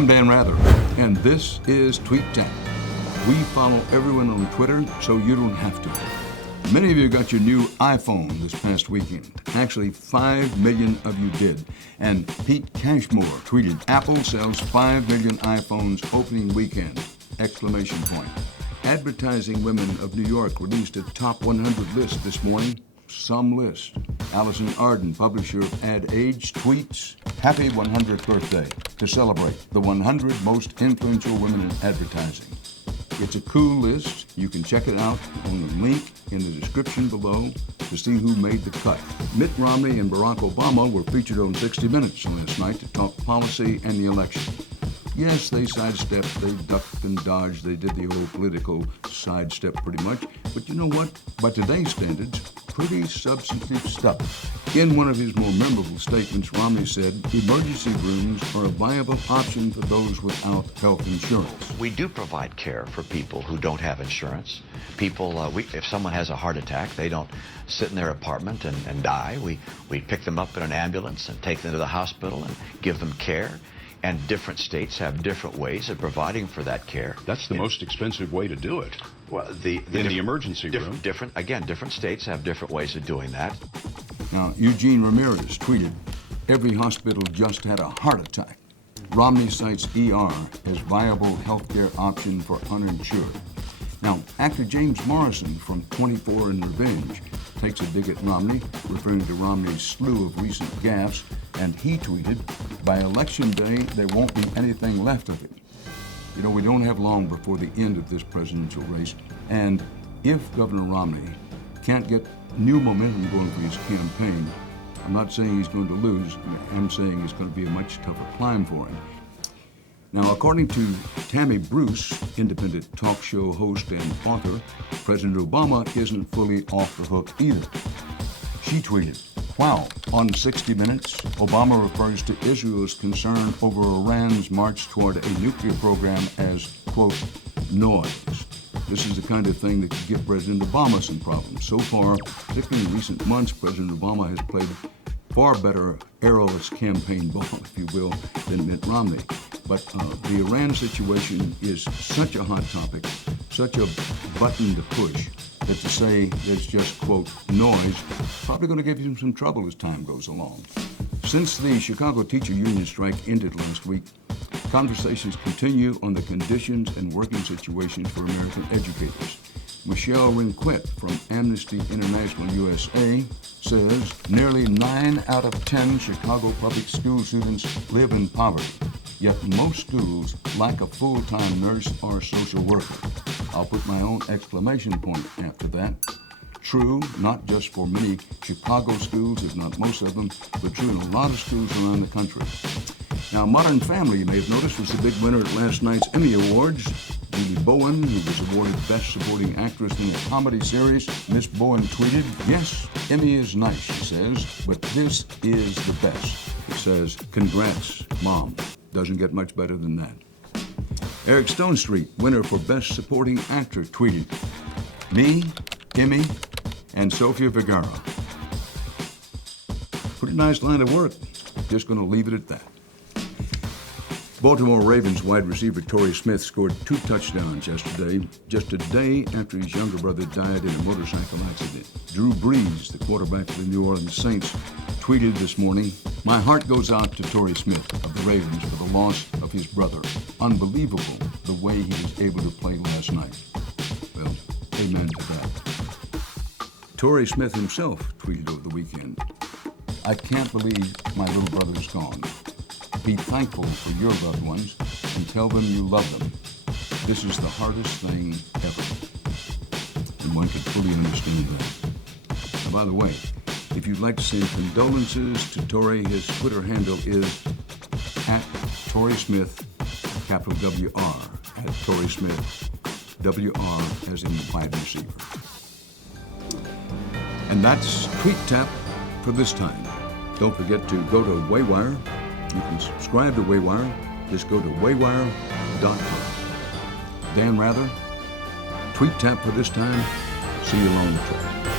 I'm Dan Rather, and this is Tweet Tap. We follow everyone on Twitter, so you don't have to. Many of you got your new iPhone this past weekend. Actually, 5 million of you did. And Pete Cashmore tweeted, Apple sells 5 million iPhones opening weekend! Exclamation point. Advertising Women of New York released a top 100 list this morning. Some list. Allison Arden, publisher of Ad Age, tweets, Happy 100th birthday to celebrate the 100 most influential women in advertising. It's a cool list. You can check it out on the link in the description below to see who made the cut. Mitt Romney and Barack Obama were featured on 60 Minutes last night to talk policy and the election. Yes, they sidestepped, they ducked and dodged, they did the old political sidestep pretty much. But you know what? By today's standards, pretty substantive stuff. In one of his more memorable statements, Romney said, emergency rooms are a viable option for those without health insurance. We do provide care for people who don't have insurance. People, if someone has a heart attack, they don't sit in their apartment and die. We pick them up in an ambulance and take them to the hospital and give them care. And different states have different ways of providing for that care. That's the most expensive way to do it. Well, in the emergency room. Different states have different ways of doing that. Now, Eugene Ramirez tweeted, every hospital just had a heart attack. Romney cites ER as viable healthcare option for uninsured. Now, actor James Morrison from 24 and Revenge takes a dig at Romney, referring to Romney's slew of recent gaffes, and he tweeted, by election day, there won't be anything left of him. You know, we don't have long before the end of this presidential race, and if Governor Romney can't get new momentum going for his campaign, I'm not saying he's going to lose, I'm saying it's going to be a much tougher climb for him. Now, according to Tammy Bruce, independent talk show host and author, President Obama isn't fully off the hook either. She tweeted, wow, on 60 Minutes, Obama refers to Israel's concern over Iran's march toward a nuclear program as, quote, noise. This is the kind of thing that could give President Obama some problems. So far, particularly in recent months, President Obama has played far better arrowless campaign ball, if you will, than Mitt Romney. But the Iran situation is such a hot topic, such a button to push, that to say there's just, quote, noise, probably going to give you some trouble as time goes along. Since the Chicago Teacher Union strike ended last week, conversations continue on the conditions and working situations for American educators. Michelle Rinquet from Amnesty International USA says nearly 9 out of 10 Chicago public school students live in poverty, yet most schools lack a full-time nurse or social worker. I'll put my own exclamation point after that. True, not just for many Chicago schools, if not most of them, but true in a lot of schools around the country. Now, Modern Family, you may have noticed, was the big winner at last night's Emmy Awards. Julie Bowen, who was awarded Best Supporting Actress in a Comedy Series. Miss Bowen tweeted, yes, Emmy is nice, she says, but this is the best. It says, congrats, Mom. Doesn't get much better than that. Eric Stonestreet, winner for Best Supporting Actor, tweeted, me, Emmy, and Sofia Vergara. Pretty nice line of work. Just going to leave it at that. Baltimore Ravens wide receiver Torrey Smith scored 2 touchdowns yesterday, just a day after his younger brother died in a motorcycle accident. Drew Brees, the quarterback of the New Orleans Saints, tweeted this morning, my heart goes out to Torrey Smith of the Ravens for the loss of his brother. Unbelievable the way he was able to play last night. Well, amen to that. Torrey Smith himself tweeted over the weekend, I can't believe my little brother's gone. Be thankful for your loved ones and tell them you love them. This is the hardest thing ever. And one could fully understand that. Now, by the way, if you'd like to send condolences to Torrey, his Twitter handle is at Torrey Smith, capital W-R, at Torrey Smith, W-R as in the wide receiver. And that's Tweet Tap for this time. Don't forget to go to Waywire. You can subscribe to Waywire. Just go to waywire.com. Dan Rather, Tweet Tap for this time. See you along the trail.